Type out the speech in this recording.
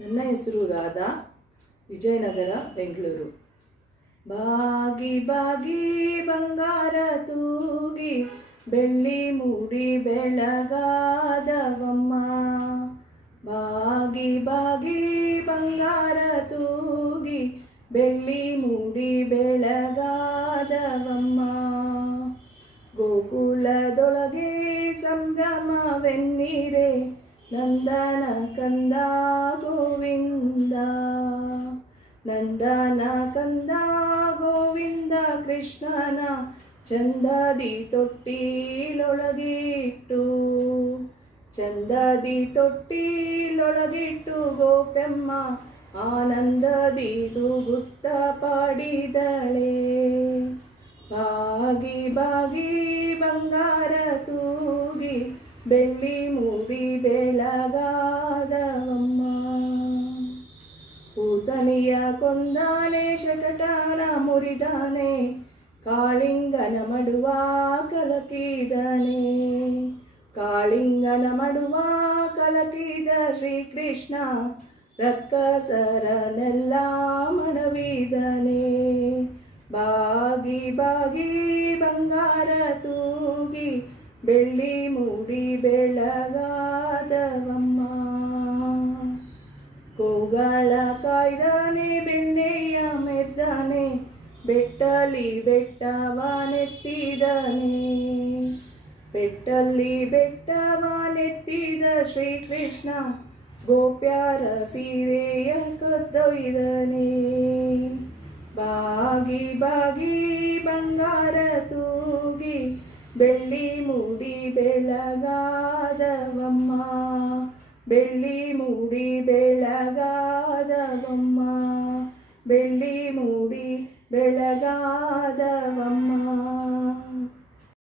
ನನ್ನ ಹೆಸರು ರಾಧಾ, ವಿಜಯನಗರ, ಬೆಂಗಳೂರು. ಬಾಗಿ ಬಾಗಿ ಬಂಗಾರ ತೂಗಿ, ಬೆಳ್ಳಿ ಮೂಡಿ ಬೆಳಗಾದವಮ್ಮ. ಬಾಗಿ ಬಾಗಿ ಬಂಗಾರ ತೂಗಿ, ಬೆಳ್ಳಿ ಮೂಡಿ ಬೆಳಗಾದವಮ್ಮ. ಗೋಕುಲದೊಳಗೆ ಸಂಭ್ರಮವೆನ್ನೀರೆ ನಂದನ ಕಂದ ಗೋವಿಂದ, ನಂದನ ಕಂದ ಗೋವಿಂದ ಕೃಷ್ಣನ ಚಂದದಿ ತೊಟ್ಟಿಲೊಳಗಿಟ್ಟು ಚಂದದಿ ತೊಟ್ಟಿಲೊಳಗಿಟ್ಟು ಗೋಪೆಮ್ಮ ಆನಂದದಿ ತೂಗುತ್ತ ಪಾಡಿದಳೆ. ಬಾಗಿ ಬಾಗಿ ಬಂಗಾರ ತೂಗಿ ಬೆಳ್ಳಿ ಮೂಡಿ ಬೆಳಗಾದವಮ್ಮ. ಪೂತನಿಯ ಕೊಂದಾನೆ ಶಕಟಾನ ಮುರಿದಾನೆ, ಕಾಳಿಂಗನ ಮಡುವ ಕಲಕಿದನೆ. ಕಾಳಿಂಗನ ಮಡುವ ಕಲಕಿದ ಶ್ರೀಕೃಷ್ಣ, ರಕ್ಕಸರನೆಲ್ಲ ಮಡವಿದನೆ. ಬಾಗಿ ಬಾಗಿ ಬಂಗಾರ ತೂಗಿ ಬೆಳ್ಳಿ ಮೂಡಿ ಬೆಳಗಾದವಮ್ಮ. ಕೋಗಳ ಕಾಯ್ದಾನೆ, ಬೆಣ್ಣೆಯ ಮೆದ್ದಾನೆ, ಬೆಟ್ಟಲಿ ಬೆಟ್ಟವನೆತ್ತಿದನೆ. ಬೆಟ್ಟಲ್ಲಿ ಬೆಟ್ಟವನೆತ್ತಿದ ಶ್ರೀಕೃಷ್ಣ, ಗೋಪ್ಯಾರ ಸೀರೆಯ ಕದ್ದೊಯ್ದನೆ ಬಾಗಿ ಬಾಗಿ ಬಂಗಾರ ತೂಗಿ ಬೆಳ್ಳಿ ಬೆಳಗಾದವಮ್ಮ ಬೆಳ್ಳಿ ಮೂಡಿ ಬೆಳಗಾದವಮ್ಮ ಬೆಳ್ಳಿ ಮೂಡಿ ಬೆಳಗಾದವಮ್ಮ